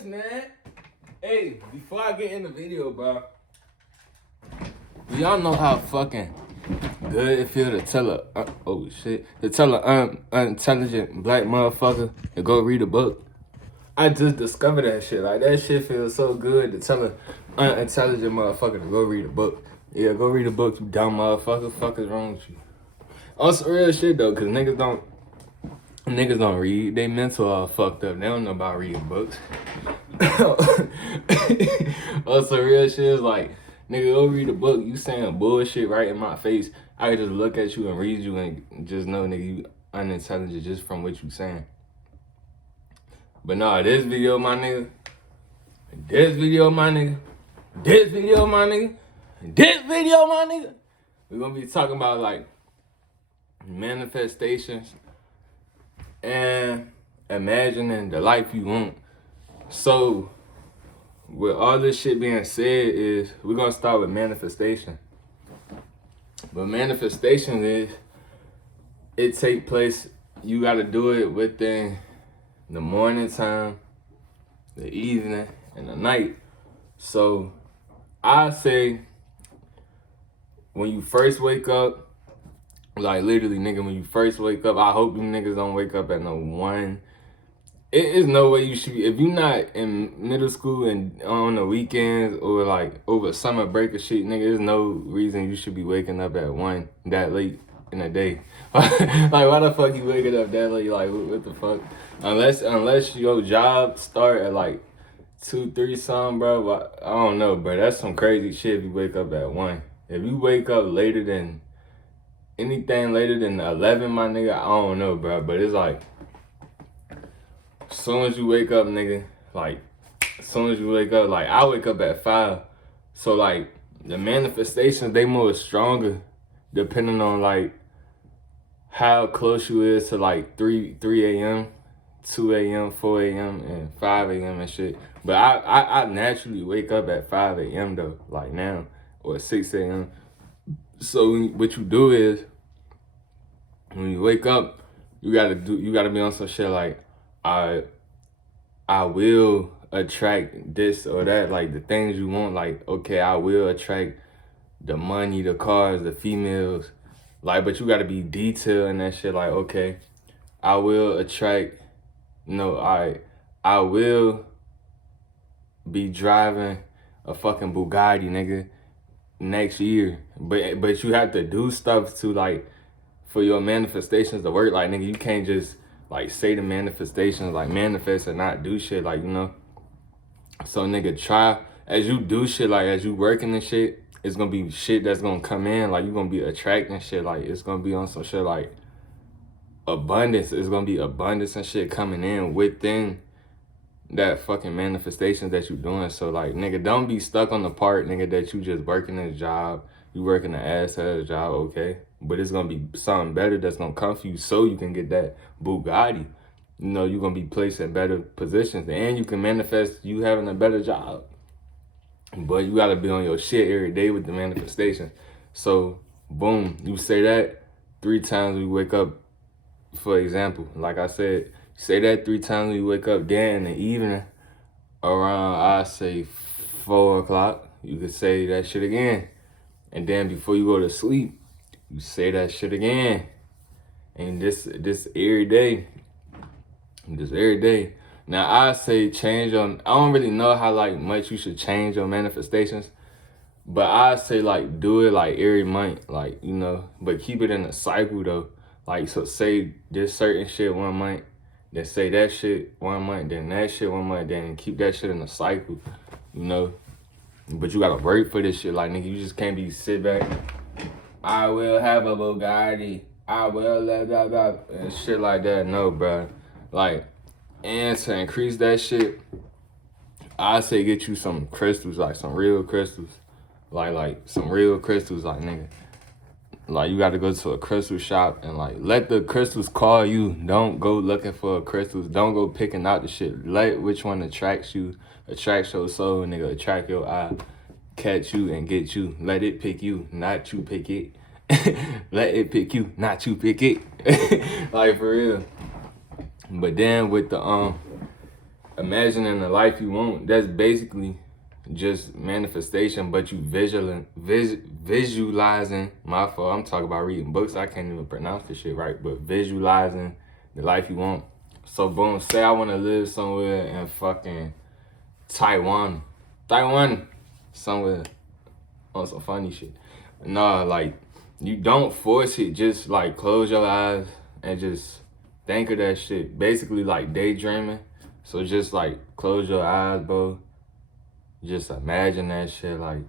business, man. Hey, before I get in the video, bro, y'all know how fucking good it feel to tell a unintelligent black motherfucker to go read a book. I just discovered that shit. Like, that shit feels so good to tell an unintelligent motherfucker to go read a book. Yeah, go read a book, you dumb motherfucker. Fuck is wrong with you? On some real shit though, cause niggas don't read. They mental all fucked up. They don't know about reading books. On some real shit is like, nigga, go read a book. You saying bullshit right in my face. I could just look at you and read you and just know, nigga, you unintelligent just from what you saying. But nah, this video, my nigga, we're gonna be talking about like manifestations and imagining the life you want. So with all this shit being said is we're gonna start with manifestation. But manifestation is it take place, you gotta do it within the morning time, the evening, and the night. So I say when you first wake up, like literally, nigga, when you first wake up, I hope you niggas don't wake up at no 1. It is no way you should be, if you're not in middle school and on the weekends or like over summer break or shit, nigga, there's no reason you should be waking up at 1 that late in the day. Like, why the fuck you waking up that late? Like, what the fuck? Unless your job start at like 2, 3 something, bro. I don't know, bro. That's some crazy shit if you wake up at 1. If you wake up later than anything later than 11, my nigga, I don't know, bro. But it's like, as soon as you wake up, nigga, like, I wake up at 5. So, like, the manifestations, they more stronger depending on, like, how close you is to, like, 3 a.m., 2 a.m., 4 a.m., and 5 a.m. and shit. But I naturally wake up at 5 a.m. though, like now, or 6 a.m. So what you do is, when you wake up, you gotta be on some shit like, I will attract this or that, like the things you want. Like, okay, I will attract the money, the cars, the females. Like, but you gotta be detailed in that shit. Like, okay, I will attract, I will be driving a fucking Bugatti, nigga, next year. But you have to do stuff to, like, for your manifestations to work. Like, nigga, you can't just like say the manifestations, like manifest and not do shit, like, So nigga, try as you do shit, like as you working and shit, it's gonna be shit that's gonna come in, like you gonna be attracting shit, like it's gonna be on some shit like abundance. It's gonna be abundance and shit coming in within that fucking manifestations that you doing. So like, nigga, don't be stuck on the part, nigga, that you just working a job, you working an ass at a job, okay? But it's gonna be something better that's gonna come for you so you can get that Bugatti. You're gonna be placed in better positions and you can manifest you having a better job. But you gotta be on your shit every day with the manifestation. So, boom, you say that 3 times when you wake up, for example. Like I said, say that 3 times when you wake up. Then in the evening, around, I say 4 o'clock, you could say that shit again. And then before you go to sleep, you say that shit again. And this every day. Just every day. Now, I say change your, I don't really know how, like, much you should change your manifestations. But I say, like, do it, like, every month. Like, but keep it in a cycle, though. Like, so say this certain shit 1 month. Then say that shit 1 month. Then that shit 1 month. Then keep that shit in a cycle, But you gotta work for this shit. Like, nigga, you just can't be sit back. I will have a Bugatti. I will blah, blah, blah, and shit like that. No, bro. Like, and to increase that shit, I say get you some crystals, like some real crystals. Like some real crystals, like, nigga. Like, you gotta go to a crystal shop and, like, let the crystals call you. Don't go looking for crystals. Don't go picking out the shit. Let which one attracts you, attracts your soul, nigga, attract your eye, catch you and get you. Let it pick you, not you pick it. Let it pick you, not you pick it. Like, for real. But then with the imagining the life you want, that's basically just manifestation, but you visualizing, my fault, I'm talking about reading books, I can't even pronounce this shit right, but visualizing the life you want. So boom, say I want to live somewhere in fucking Taiwan, somewhere on some funny shit. Nah, like, you don't force it, just like close your eyes and just think of that shit. Basically like daydreaming. So just like close your eyes, bro. Just imagine that shit, like,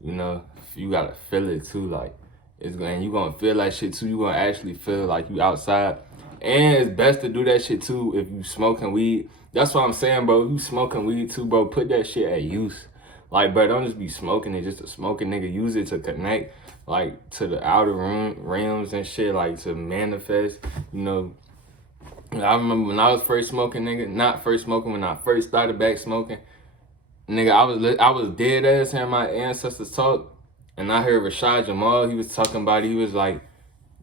you know, you gotta feel it too, like, you gonna feel that shit too. You gonna actually feel like you outside. And it's best to do that shit too if you smoking weed. That's what I'm saying, bro. You smoking weed too, bro. Put that shit at use. Like, bro, don't just be smoking it just to smoke it, nigga. Use it to connect, like, to the outer realms and shit, like, to manifest, you know. I remember when I was first smoking, nigga, not first smoking, when I first started back smoking, nigga, I was dead ass hearing my ancestors talk, and I heard Rashad Jamal, he was talking about, he was like,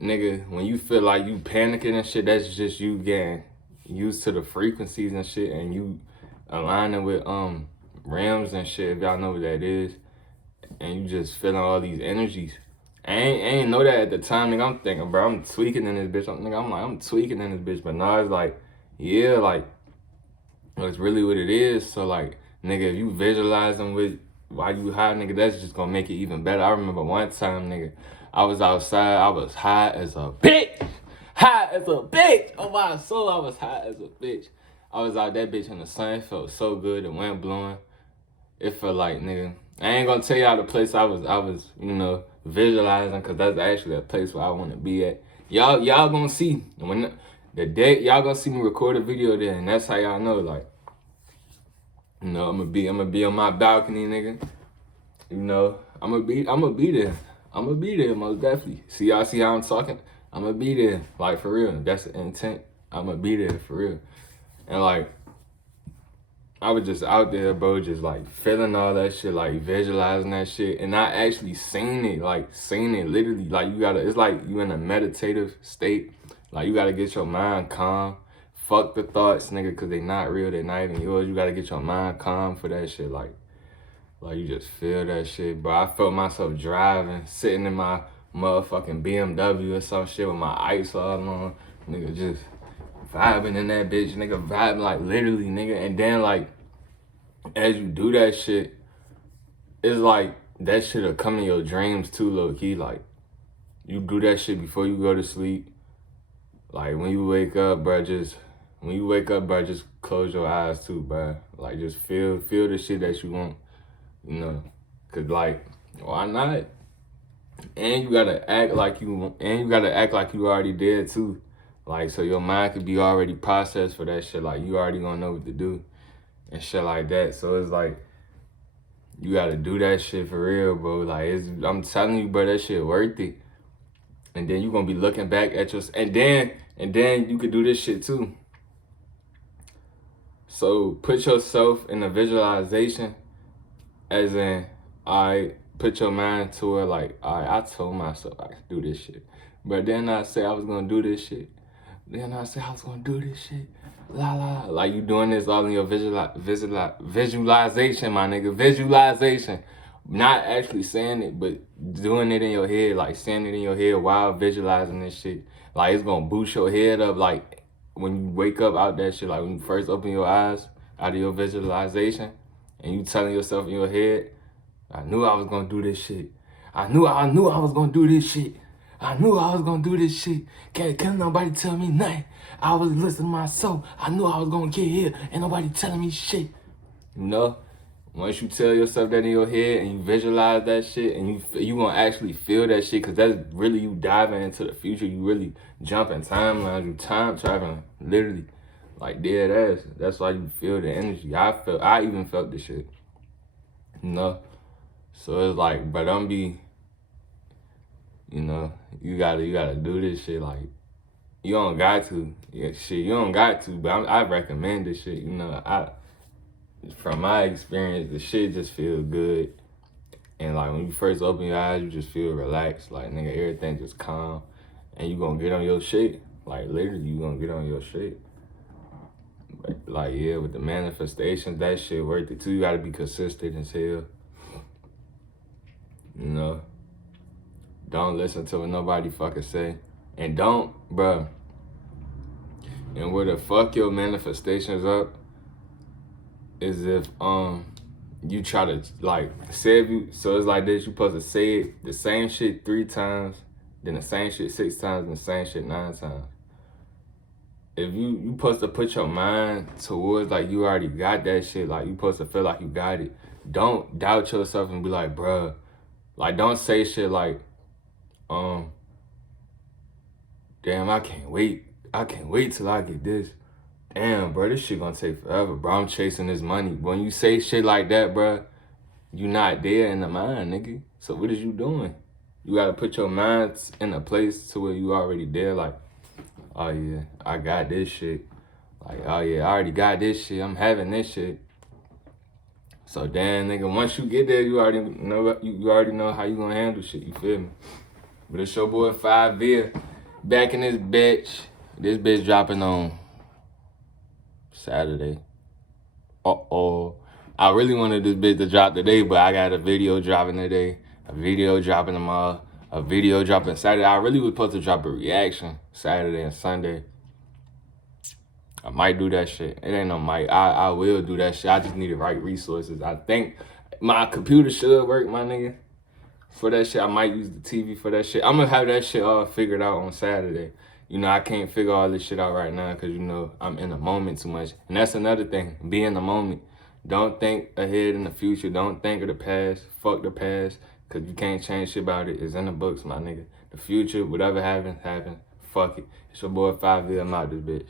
nigga, when you feel like you panicking and shit, that's just you getting used to the frequencies and shit, and you aligning with realms and shit, if y'all know what that is, and you just feeling all these energies. I ain't know that at the time, nigga. I'm thinking, bro, I'm tweaking in this bitch. I'm tweaking in this bitch, but now it's like, yeah, like, it's really what it is. So like, nigga, if you visualizing with while you high, nigga, that's just gonna make it even better. I remember one time, nigga, I was outside, I was high as a bitch. High as a bitch. Oh my soul, I was high as a bitch. I was out that bitch in the sun, it felt so good, the wind blowing. It felt like, nigga, I ain't gonna tell y'all the place I was, you know, visualizing, cause that's actually a place where I wanna be at. Y'all gonna see when the day y'all gonna see me record a video there, and that's how y'all know, like, you know, I'm gonna be on my balcony, nigga. You know, I'm gonna be there. I'm gonna be there, most definitely. See how I'm talking? I'm gonna be there, like, for real. That's the intent. I'm gonna be there for real. And like, I was just out there, bro, just like feeling all that shit, like visualizing that shit. And I actually seen it literally. Like, it's like you in a meditative state. Like, you gotta get your mind calm. Fuck the thoughts, nigga, cause they not real, they not even yours. You gotta get your mind calm for that shit. Like you just feel that shit, bro. I felt myself driving, sitting in my motherfucking BMW or some shit with my ice all on. Nigga, just vibing in that bitch, nigga, vibing, like, literally, nigga. And then, like, as you do that shit, it's like that shit'll come in your dreams too, low key. Like, you do that shit before you go to sleep. Like, when you wake up, bro, just close your eyes too, bro. Like, just feel the shit that you want, you know. Cause, like, why not? And you gotta act like you already did too. Like, so your mind could be already processed for that shit. Like, you already gonna know what to do and shit like that. So it's like, you gotta do that shit for real, bro. Like, I'm telling you, bro, that shit worth it. And then you gonna be looking back at your, and then you could do this shit too. So put yourself in a visualization, as in, put your mind to it, like, I told myself I could do this shit. But then I said I was gonna do this shit. Then I said I was gonna do this shit. La la. Like, you doing this all in your visualization, my nigga. Visualization. Not actually saying it, but doing it in your head, like saying it in your head while visualizing this shit. Like, it's gonna boost your head up, like, when you wake up out that shit, like, when you first open your eyes out of your visualization, and you telling yourself in your head, I knew I was gonna do this shit. I knew I was gonna do this shit. I knew I was gonna do this shit. Can't nobody tell me nothing. I was listening to myself. I knew I was gonna get here. Ain't nobody telling me shit. You know? Once you tell yourself that in your head and you visualize that shit, and you gonna actually feel that shit, cause that's really you diving into the future. You really jumping timelines. You time traveling, literally, like, dead ass. That's why you feel the energy. I even felt the shit. You know? So it's like, but don't be, you know, you gotta do this shit. Like, you don't got to. Yeah, shit, you don't got to, but I recommend this shit. You know, from my experience, the shit just feels good. And like, when you first open your eyes, you just feel relaxed. Like, nigga, everything just calm. And you gonna get on your shit. Like, literally, you gonna get on your shit. But like, yeah, with the manifestations, that shit worth it too. You gotta be consistent as hell. You know? Don't listen to what nobody fucking say. And don't, bruh. And where the fuck your manifestations up is if you try to like say if you, so it's like this, you supposed to say it, the same shit 3 times, then the same shit 6 times, and the same shit 9 times. If you supposed to put your mind towards like you already got that shit, like you supposed to feel like you got it. Don't doubt yourself and be like, bruh, like don't say shit like, damn, I can't wait till I get this. Damn, bro, this shit gonna take forever, bro. I'm chasing this money. When you say shit like that, bro, you not there in the mind, nigga. So what is you doing? You gotta put your mind in a place to where you already there, like, oh yeah, I got this shit. Like, oh yeah, I already got this shit. I'm having this shit. So damn, nigga, once you get there, you already know how you gonna handle shit. You feel me? But it's your boy 5V back in this bitch. This bitch dropping on Saturday. I really wanted this bitch to drop today, but I got a video dropping today, a video dropping tomorrow, a video dropping Saturday. I really was supposed to drop a reaction Saturday and Sunday. I might do that shit. It ain't no might. I will do that shit. I just need the right resources. I think my computer should work, my nigga. For that shit, I might use the TV for that shit. I'm gonna have that shit all figured out on Saturday. You know, I can't figure all this shit out right now because, you know, I'm in the moment too much. And that's another thing. Be in the moment. Don't think ahead in the future. Don't think of the past. Fuck the past. Because you can't change shit about it. It's in the books, my nigga. The future, whatever happens, happens. Fuck it. It's your boy 5V. I'm out this bitch.